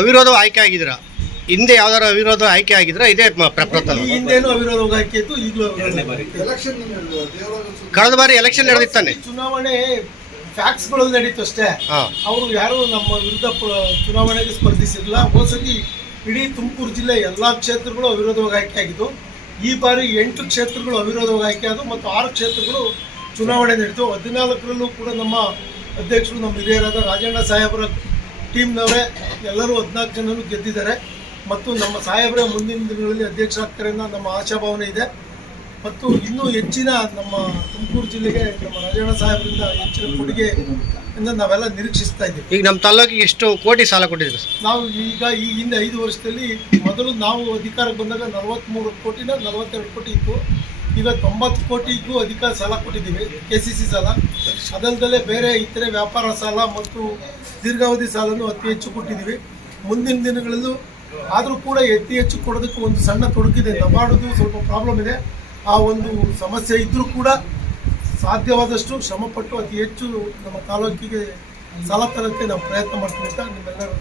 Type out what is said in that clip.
ಅವಿರೋಧ ಆಯ್ಕೆ ಆಗಿದ್ದೀರಾ? ಹಿಂದೆ ಯಾವ್ದಾರು ಅವಿರೋಧ ಆಯ್ಕೆ ಆಗಿದ್ರೆ ಇದೇ ಪ್ರಪ್ರಥಮ. ಹಿಂದೇನು ಅವಿರೋಧ ಆಯ್ಕೆ ಇತ್ತು, ಈಗಲೂ ಕಳೆದ ಬಾರಿ ಎಲೆಕ್ಷನ್ ನಡೆದಿತ್ತಾನೆ. ಚುನಾವಣೆ ಫ್ಯಾಕ್ಟ್ಸ್ಗಳಲ್ಲಿ ನಡೀತು ಅಷ್ಟೇ. ಅವರು ಯಾರು ನಮ್ಮ ವಿರುದ್ಧ ಚುನಾವಣೆಗೆ ಸ್ಪರ್ಧಿಸಿರಲಿಲ್ಲ. ಹೋದ್ಸತಿ ಇಡೀ ತುಮಕೂರು ಜಿಲ್ಲೆ ಎಲ್ಲ ಕ್ಷೇತ್ರಗಳು ಅವಿರೋಧವಾಗಿ ಆಯ್ಕೆ ಆಗಿದ್ದು. ಈ ಬಾರಿ 8 ಕ್ಷೇತ್ರಗಳು ಅವಿರೋಧವಾಗಿ ಆಯ್ಕೆ ಆದವು ಮತ್ತು 6 ಕ್ಷೇತ್ರಗಳು ಚುನಾವಣೆ ನಡೀತು. 14ರಲ್ಲೂ ಕೂಡ ನಮ್ಮ ಅಧ್ಯಕ್ಷರು, ನಮ್ಮ ಹಿರಿಯರಾದ ರಾಜಣ್ಣ ಸಾಹೇಬರ ಟೀಮ್ನವರೇ ಎಲ್ಲರೂ 14 ಜನರು ಗೆದ್ದಿದ್ದಾರೆ ಮತ್ತು ನಮ್ಮ ಸಾಹೇಬರೇ ಮುಂದಿನ ದಿನಗಳಲ್ಲಿ ಅಧ್ಯಕ್ಷರಾಗ್ತಾರೆ ಅನ್ನೋ ನಮ್ಮ ಆಶಾಭಾವನೆ ಇದೆ. ಮತ್ತು ಇನ್ನೂ ಹೆಚ್ಚಿನ ನಮ್ಮ ತುಮಕೂರು ಜಿಲ್ಲೆಗೆ ನಮ್ಮ ರಾಜಣ್ಣ ಸಾಹೇಬರಿಂದ ಹೆಚ್ಚಿನ ಕೊಡುಗೆ ಎಂದು ನಾವೆಲ್ಲ ನಿರೀಕ್ಷಿಸ್ತಾ ಇದ್ದೀವಿ. ಈಗ ನಮ್ಮ ತಾಲೂಕಿಗೆ ಎಷ್ಟು ಕೋಟಿ ಸಾಲ ಕೊಟ್ಟಿದ್ದೀವಿ? ನಾವು ಈಗ ಈ ಹಿಂದೆ 5 ವರ್ಷದಲ್ಲಿ ಮೊದಲು ನಾವು ಅಧಿಕಾರಕ್ಕೆ ಬಂದಾಗ 43 ಕೋಟಿನ 42 ಕೋಟಿ ಇತ್ತು. ಈಗ 90 ಕೋಟಿಗೂ ಅಧಿಕ ಸಾಲ ಕೊಟ್ಟಿದ್ದೀವಿ, KCC ಸಾಲ. ಅದಲ್ಲದೆ ಬೇರೆ ಇತರೆ ವ್ಯಾಪಾರ ಸಾಲ ಮತ್ತು ದೀರ್ಘಾವಧಿ ಸಾಲನ್ನು ಅತಿ ಹೆಚ್ಚು ಕೊಟ್ಟಿದ್ದೀವಿ. ಮುಂದಿನ ದಿನಗಳಲ್ಲೂ ಆದರೂ ಕೂಡ ಅತಿ ಹೆಚ್ಚು ಕೊಡೋದಕ್ಕೆ ಒಂದು ಸಣ್ಣ ತೊಡಕಿದೆ. ನಬಾರ್ಡ್ದು ಸ್ವಲ್ಪ ಪ್ರಾಬ್ಲಮ್ ಇದೆ. ಆ ಒಂದು ಸಮಸ್ಯೆ ಇದ್ದರೂ ಕೂಡ ಸಾಧ್ಯವಾದಷ್ಟು ಶ್ರಮಪಟ್ಟು ಅತಿ ಹೆಚ್ಚು ನಮ್ಮ ತಾಲೂಕಿಗೆ ಸಾಲ ತರೋಕ್ಕೆ ನಾವು ಪ್ರಯತ್ನ ಮಾಡ್ತೀವಿ ಅಂತ ನಿಮ್ಮೆಲ್ಲರೂ